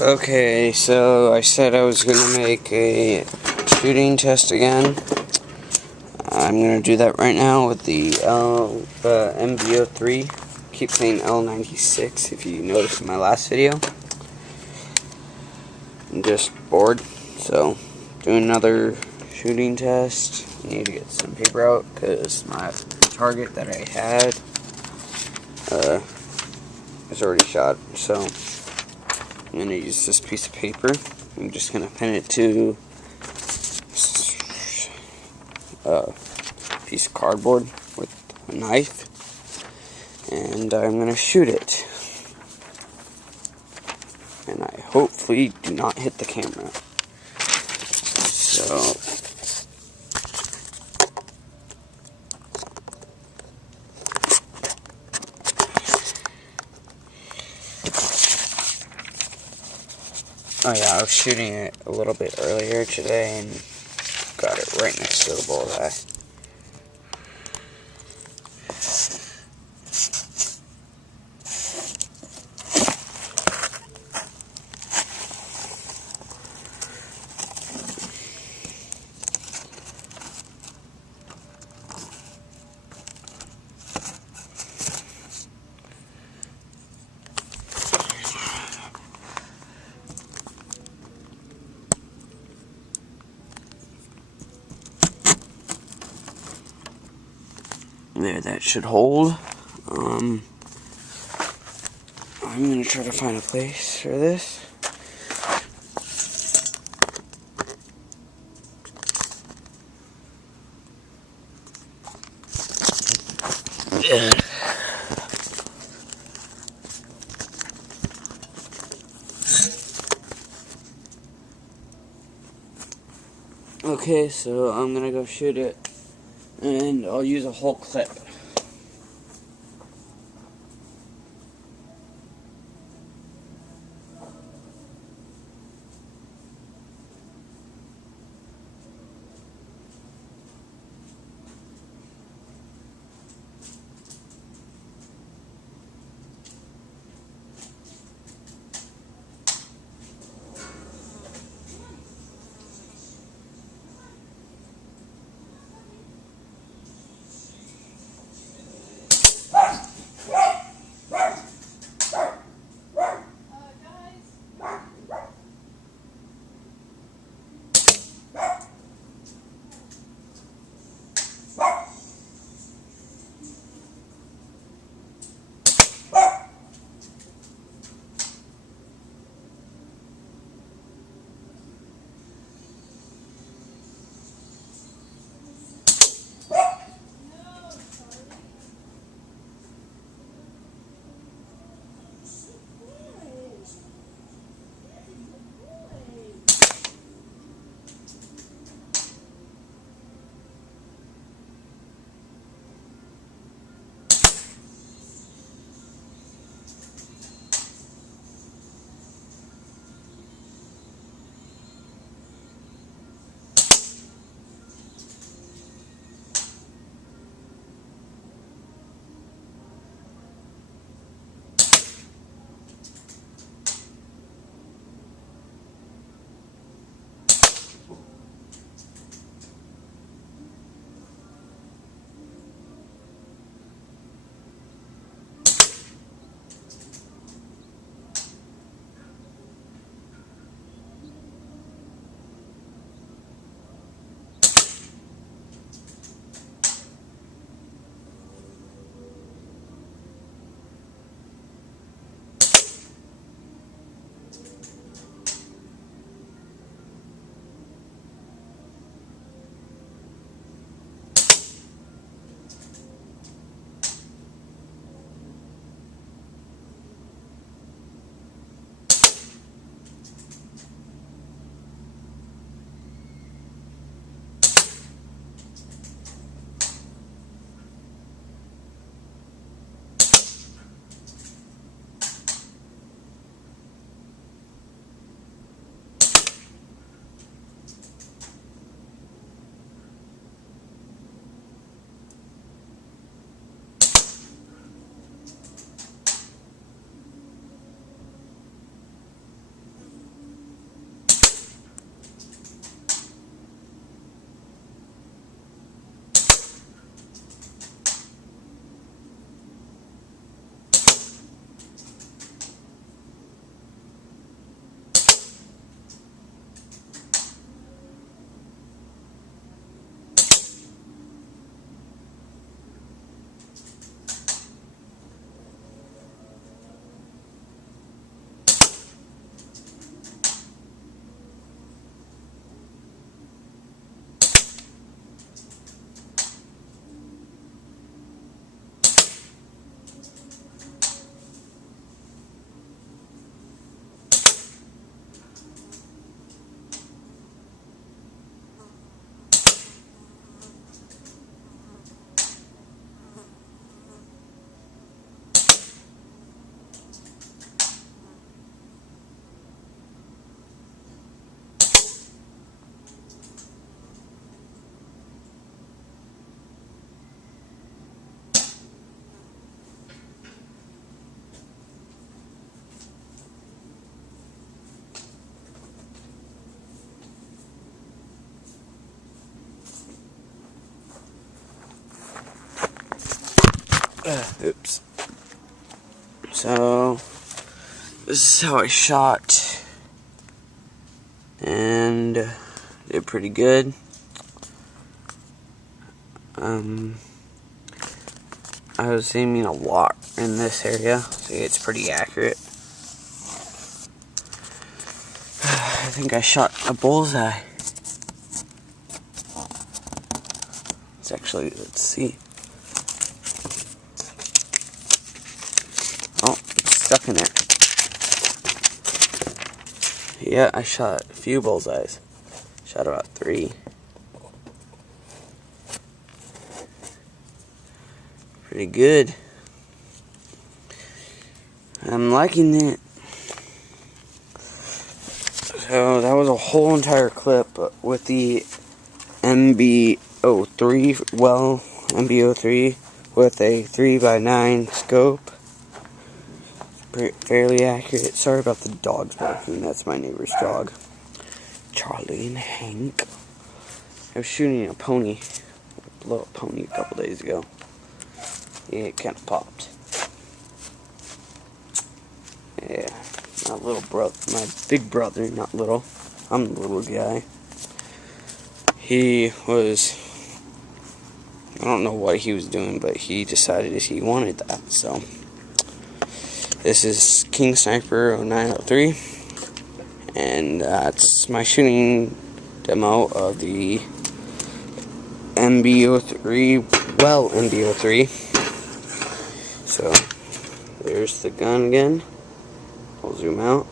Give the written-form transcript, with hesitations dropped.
Okay, so I said I was going to make a shooting test again. I'm going to do that right now with the MV03. Keep saying L96 if you noticed in my last video. I'm just bored, so doing another shooting test. I need to get some paper out because my target that I had is already shot, so I'm going to use this piece of paper. I'm just going to pin it to a piece of cardboard with a knife, and I'm going to shoot it. And I hopefully do not hit the camera. So, oh yeah, I was shooting it a little bit earlier today and got it right next to the bullseye. There, that should hold. I'm gonna try to find a place for this. Yeah. Okay, so I'm gonna go shoot it, and I'll use a whole clip. Oops. So this is how I shot, and did pretty good. I was aiming a lot in this area, so it's pretty accurate. I think I shot a bullseye. It's actually, let's see. Oh, it's stuck in there. Yeah, I shot a few bullseyes. Shot about 3. Pretty good. I'm liking it. So that was a whole entire clip with the MB03, well, MB03 with a 3x9 scope. Fairly accurate. Sorry about the dogs barking. That's my neighbor's dog, Charlie and Hank. I was shooting a pony, a little pony, a couple days ago. Yeah, it kind of popped. Yeah, my little brother, my big brother, not little. I'm the little guy. He was, I don't know what he was doing, but he decided he wanted that, so. This is King Sniper 0903, and that's my shooting demo of the MB03, well, MB03. So, there's the gun again. I'll zoom out.